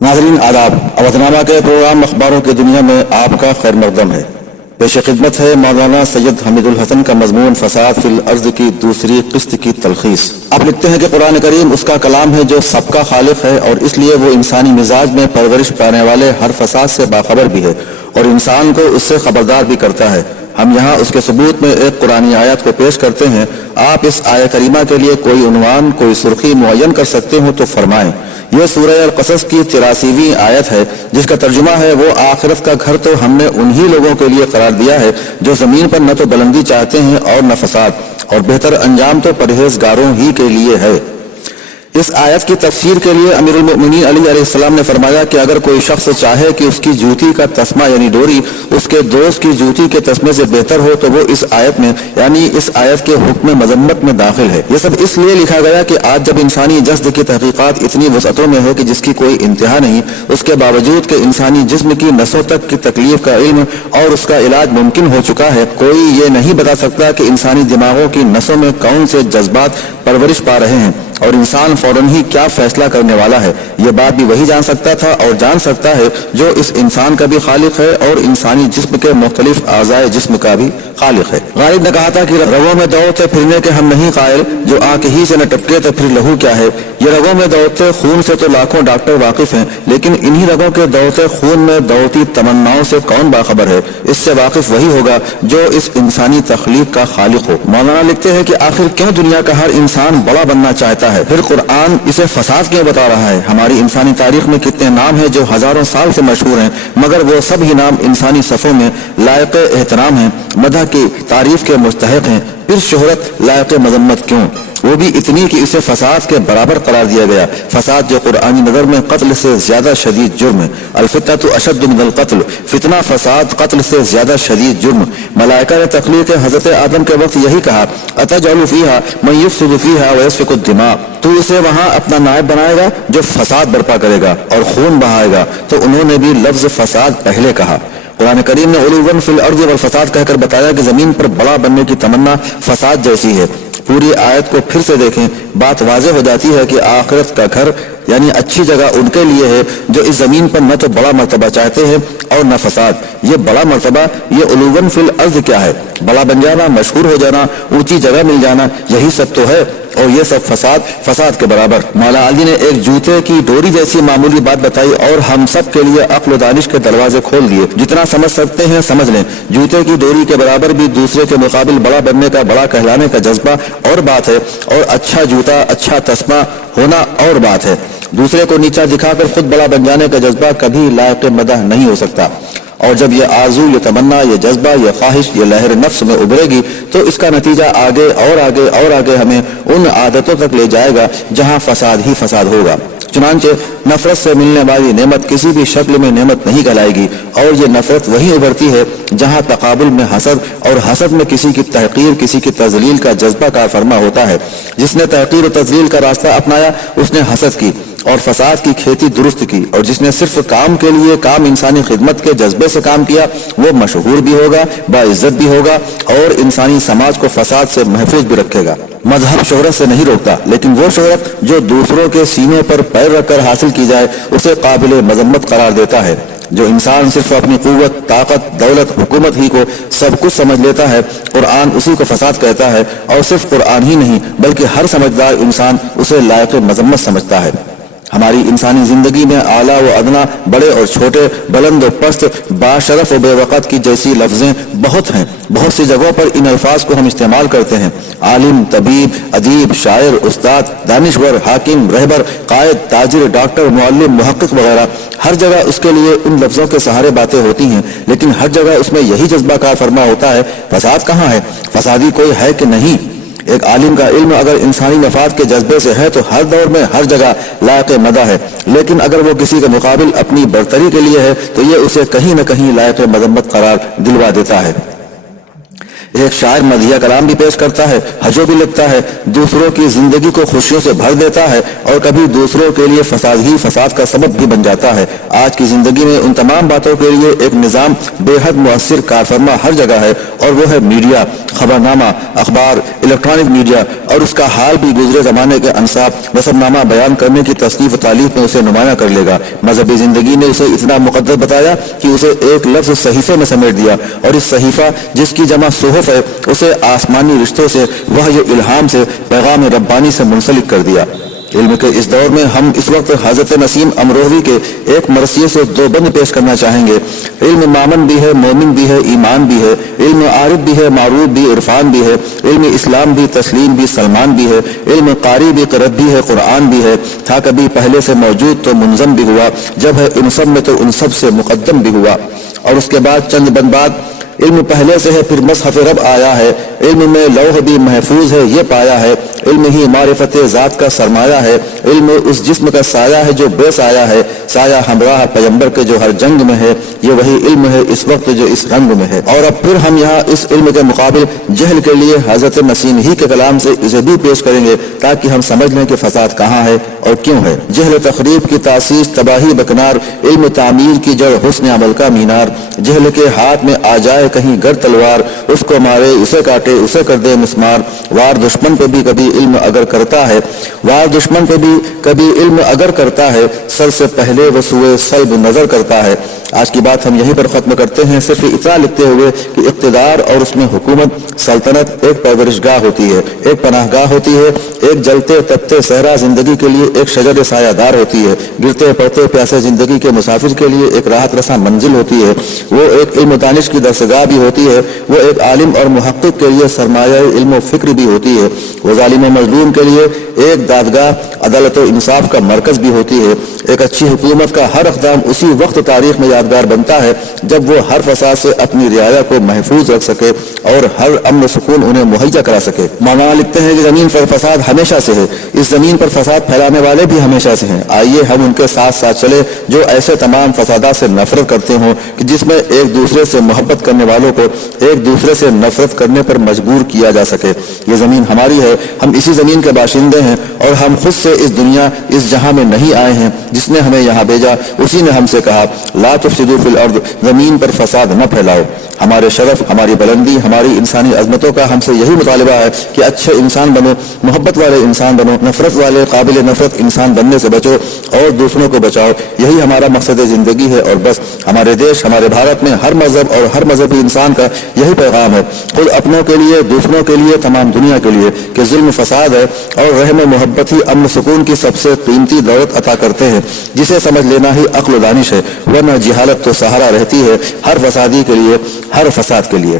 नाज़रीन आदाब। अवधनामा के प्रोग्राम अखबारों की दुनिया में आपका खैर मकदम है। पेश खिदमत है मौलाना सैयद हमीदुल हसन का मजमून फसाद फिल अर्ज की दूसरी किस्त की तलखीस। आप लिखते हैं कि कुरान करीम उसका कलाम है जो सबका खालिक है और इसलिए वो इंसानी मिजाज में परवरिश पाने वाले हर फसाद से बाखबर भी है और इंसान को उससे खबरदार भी करता है। हम यहाँ उसके सबूत में एक कुरानी आयत को पेश करते हैं। आप इस आयत करीमा के लिए कोई उन्वान, कोई सुर्खी मुअय्यन कर सकते हो तो फरमाएं। यह सूरह अल-क़सस की 83वीं आयत है जिसका तर्जुमा है, वो आखिरत का घर तो हमने उन्हीं लोगों के लिए करार दिया है जो जमीन पर न तो बुलंदी चाहते हैं और न फसाद, और बेहतर अंजाम तो परहेजगारों ही के लिए है। इस आयत की तफसीर के लिए अमीरुल मोमिनीन अली अलैहिस्सलाम ने फरमाया कि अगर कोई शख्स चाहे कि उसकी जूती का तस्मा यानी डोरी उसके दोस्त की जूती के तस्मे से बेहतर हो तो वो इस आयत में यानी इस आयत के हुक्म मजम्मत में दाखिल है। यह सब इसलिए लिखा गया कि आज जब इंसानी जस्द की तहकीकात इतनी वसअतों में है कि जिसकी कोई इंतहा नहीं, उसके बावजूद के इंसानी जिस्म की नसों तक की तकलीफ का इल्म और उसका इलाज मुमकिन हो चुका है, कोई ये नहीं बता सकता कि इंसानी दिमागों की नसों में कौन से जज्बात परवरिश पा रहे हैं और इंसान फौरन ही क्या फैसला करने वाला है। यह बात भी वही जान सकता था और जान सकता है जो इस इंसान का भी खालिक है और इंसानी जिस्म के मुख्तलिफ आज़ाए जिस्म का भी खालिक है। गालिब ने कहा था कि रगों में दौड़ते फिरने के हम नहीं कायल, जो आंख ही से न टपके तो फिर लहू क्या है। ये रगों में दौड़ते खून से तो लाखों डॉक्टर वाकिफ हैं, लेकिन इन्हीं रगों के दौड़ते खून में दौड़ती तमन्नाओं से कौन बाखबर है। इससे वाकिफ वही होगा जो इस इंसानी तख्लीक का खालिक हो। मौलाना लिखते हैं कि आखिर क्यों दुनिया का हर इंसान बड़ा बनना चाहता है, फिर कुरान इसे फसाद क्यों बता रहा है। हमारी इंसानी तारीख में कितने नाम हैं जो हजारों साल से मशहूर हैं, मगर वो सब ही नाम इंसानी सफ़ों में लायक एहतराम हैं, मदह की तारीफ के मुस्तहिक हैं। फिर शोहरत लायक मजम्मत क्यों, वो भी इतनी कि इसे फसाद के बराबर करार दिया गया। फसाद जो कुरानी नज़र में कत्ल से ज्यादा शदीद जुर्म है। अल-फितनतु अशद्दु मिनल क़त्ल, फितना फसाद कत्ल से ज्यादा शदीद जुर्म। मलाइका ने तख्लीक हजरत आदम के वक्त यही कहा, अतजअलु फ़ीहा मन युफ़सिदु फ़ीहा व यस्फ़िकु दिमा, तू इसे वहां अपना नायब बनाएगा जो फसाद बर्पा करेगा और खून बहाएगा। तो उन्होंने भी लफ्ज फसाद पहले कहा। कुरान करीम ने उलूवन फिल अर्ज़ वल फसाद कहकर बताया कि जमीन पर बड़ा बनने की तमन्ना फसाद जैसी है। पूरी आयत को फिर से देखें, बात वाज़ेह हो जाती है कि आखिरत का घर यानी अच्छी जगह उनके लिए है जो इस जमीन पर न तो बड़ा मर्तबा चाहते हैं और न फसाद। ये बड़ा मर्तबा, ये उलूवन फिल अर्ज़ क्या है? बड़ा बन जाना, मशहूर हो जाना, ऊंची जगह मिल जाना, यही सब तो है। और ये सब फसाद के बराबर। मौला अली ने एक जूते की डोरी जैसी मामूली बात बताई और हम सब के लिए अक्ल व दानिश के दरवाजे खोल दिए। जितना समझ सकते हैं समझ लें। जूते की डोरी के बराबर भी दूसरे के मुकाबिल बड़ा बनने का, बड़ा कहलाने का जज्बा और बात है, और अच्छा जूता, अच्छा तस्मा होना और बात है। दूसरे को नीचा दिखाकर खुद बड़ा बन जाने का जज्बा कभी लायक मदह नहीं हो सकता। और जब ये आरज़ू, ये तमन्ना, ये जज्बा, ये ख्वाहिश, ये लहर नफ्स में उभरेगी तो इसका नतीजा आगे और आगे और आगे हमें उन आदतों तक ले जाएगा जहां फसाद ही फसाद होगा। चुनांचे नफरत से मिलने वाली नेमत किसी भी शक्ल में नेमत नहीं कहलाएगी, और ये नफरत वही उभरती है जहां तकाबुल में हसद और हसद में किसी की तहकीर, किसी की तजलील का जज्बा कार फरमा होता है। जिसने तहकीर और तजलील का रास्ता अपनाया उसने हसद की और फसाद की खेती दुरुस्त की, और जिसने सिर्फ काम के लिए, काम इंसानी खिदमत के जज्बे से काम किया वो मशहूर भी होगा, बाइज्जत भी होगा और इंसानी समाज को फसाद से महफूज भी रखेगा। मजहब शोहरत से नहीं रोकता, लेकिन वो शोहरत जो दूसरों के सीने पर पैर रखकर हासिल की जाए उसे काबिल मजम्मत करार देता है। जो इंसान सिर्फ अपनी कुव्वत, ताकत, दौलत, हुकूमत ही को सब कुछ समझ लेता है, कुरान उसी को फसाद कहता है। और सिर्फ कुरान ही नहीं बल्कि हर समझदार इंसान उसे लायक मजम्मत समझता है। हमारी इंसानी जिंदगी में आला व अदना, बड़े और छोटे, बुलंद और पस्त, बाशरफ और बेवकत की जैसी लफ्जें बहुत हैं। बहुत सी जगहों पर इन अल्फाज को हम इस्तेमाल करते हैं। आलिम, तबीब, अदीब, शायर, उस्ताद, दानिश्वर, हाकिम, रहबर, कायद, ताजिर, डॉक्टर, मुअल्लिम, मुहक्किक वगैरह, हर जगह उसके लिए उन लफ्जों के सहारे बातें होती हैं, लेकिन हर जगह उसमें यही जज्बा कार फरमा होता है। फसाद कहाँ है? फसादी कोई है कि नहीं? एक आलिम का इल्म अगर इंसानी मफाद के जज्बे से है तो हर दौर में हर जगह लायक मदा है, लेकिन अगर वो किसी के मुकाबिल अपनी बरतरी के लिए है तो ये उसे कहीं न कहीं लायक मजम्मत करार दिलवा देता है। ایک شاعر مدیح کلام بھی پیش کرتا ہے، ہجو بھی لکھتا ہے، دوسروں کی زندگی کو خوشیوں سے بھر دیتا ہے اور کبھی دوسروں کے لیے فساد ہی فساد کا سبب بھی بن جاتا ہے۔ آج کی زندگی میں ان تمام باتوں کے لیے ایک نظام بے حد مؤثر کارفرما ہر جگہ ہے، اور وہ ہے میڈیا، خبرنامہ، اخبار، الیکٹرانک میڈیا، اور اس کا حال بھی گزرے زمانے کے انصاف نصبنامہ بیان کرنے کی تصنیف و تالیف میں اسے نمایاں کر لے گا۔ مذہبی زندگی نے اسے اتنا مقدس بتایا کہ اسے ایک لفظ صحیفے میں سمیٹ دیا، اور اس صحیفہ جس کی جمع صحف ہے اسے آسمانی رشتوں سے، وحی الہام سے، پیغام ربانی سے منسلک کر دیا۔ علم کے اس دور میں ہم اس وقت حضرت نسیم امروہوی کے ایک مرثیے سے دو بند پیش کرنا چاہیں گے۔ علم مامن بھی ہے، مومن بھی ہے، ایمان بھی ہے، علم عارف بھی ہے، معروف بھی، عرفان بھی ہے، علم اسلام بھی، تسلیم بھی، سلمان بھی ہے، علم قاری بھی، قرب بھی ہے، قرآن بھی ہے، تھا کبھی پہلے سے موجود تو منظم بھی ہوا، جب ہے ان سب میں تو ان سب سے مقدم بھی ہوا۔ اور اس کے بعد چند بند بعد، علم پہلے سے ہے پھر مصحف رب آیا ہے، علم میں لوح بھی محفوظ ہے یہ پایا ہے، علم ہی معرفت ذات کا سرمایہ ہے، علم اس جسم کا سایہ ہے جو بے سایہ ہے، سایہ ہمراہ پیغمبر کے جو ہر جنگ میں ہے، یہ وہی علم ہے اس وقت جو اس رنگ میں ہے۔ اور اب پھر ہم یہاں اس علم کے مقابل جہل کے لیے حضرت نسیم ہی کے کلام سے اسے بھی پیش کریں گے تاکہ ہم سمجھ لیں کہ فساد کہاں ہے اور کیوں ہے۔ جہل تخریب کی تاسیس تباہی بکنار، علم تعمیر کی جڑ حسن عمل کا مینار، جہل کے ہاتھ میں آ جائے کہیں گر تلوار، اس کو مارے اسے کاٹے اسے کر دے مسمار، وار دشمن پہ بھی کبھی علم اگر کرتا ہے، وار دشمن پہ بھی کبھی علم اگر کرتا ہے، سر سے پہلے وہ سوئے سلب نظر کرتا ہے۔ آج کی بات ہم یہیں پر ختم کرتے ہیں، صرف اتنا لکھتے ہوئے کہ اقتدار اور اس میں حکومت سلطنت ایک پرورش گاہ ہوتی ہے، ایک پناہ گاہ ہوتی ہے، ایک جلتے تپتے صحرا زندگی کے لیے ایک شجر سایہ دار ہوتی ہے، گرتے پڑتے پیاسے زندگی کے مسافر کے لیے ایک راحت رساں منزل ہوتی ہے، وہ ایک علم دانش کی درسگاہ بھی ہوتی ہے، وہ ایک عالم اور محقق کے لیے سرمایہ علم و فکر بھی ہوتی ہے، وہ ظالم و مظلوم کے لیے ایک دادگاہ عدالت و انصاف کا مرکز بھی ہوتی ہے۔ ایک اچھی حکومت کا ہر اقدام اسی وقت تاریخ میں یادگار بنتا ہے جب وہ ہر فساد سے اپنی رعایا کو محفوظ رکھ سکے اور ہر امن و سکون انہیں مہیا کرا سکے۔ مولانا لکھتے ہیں کہ زمین پر فساد ہمیشہ سے ہے، اس زمین پر فساد پھیلانے والے بھی ہمیشہ سے ہیں، آئیے ہم ان کے ساتھ ساتھ چلے جو ایسے تمام فسادات سے نفرت کرتے ہوں کہ جس میں ایک دوسرے سے محبت کرنے والوں کو ایک دوسرے سے نفرت کرنے پر مجبور کیا جا سکے۔ یہ زمین ہماری ہے، ہم اسی زمین کے باشندے ہیں، اور ہم خود سے اس دنیا اس جہاں میں نہیں آئے ہیں، جس نے ہمیں یہاں بھیجا اسی نے ہم سے کہا لا تفسدوا فی الارض، زمین پر فساد نہ پھیلاؤ۔ ہمارے شرف، ہماری بلندی، ہماری انسانی عظمتوں کا ہم سے یہی مطالبہ ہے کہ اچھے انسان بنو، محبت والے انسان بنو، نفرت والے قابل نفرت انسان بننے سے بچو اور دوسروں کو بچاؤ، یہی ہمارا مقصد زندگی ہے۔ اور بس ہمارے دیش، ہمارے بھارت میں ہر مذہب اور ہر مذہبی انسان کا یہی پیغام ہے، خود اپنوں کے لیے، دوسروں کے لیے، تمام دنیا کے لیے، کہ ظلم فساد ہے اور رحم و محبت ہی امن سکون کی سب سے قیمتی دولت عطا کرتے ہیں، جسے سمجھ لینا ہی عقل و دانش ہے، ورنہ جہالت تو سہارا رہتی ہے ہر فسادی کے لیے، ہر فساد کے لیے۔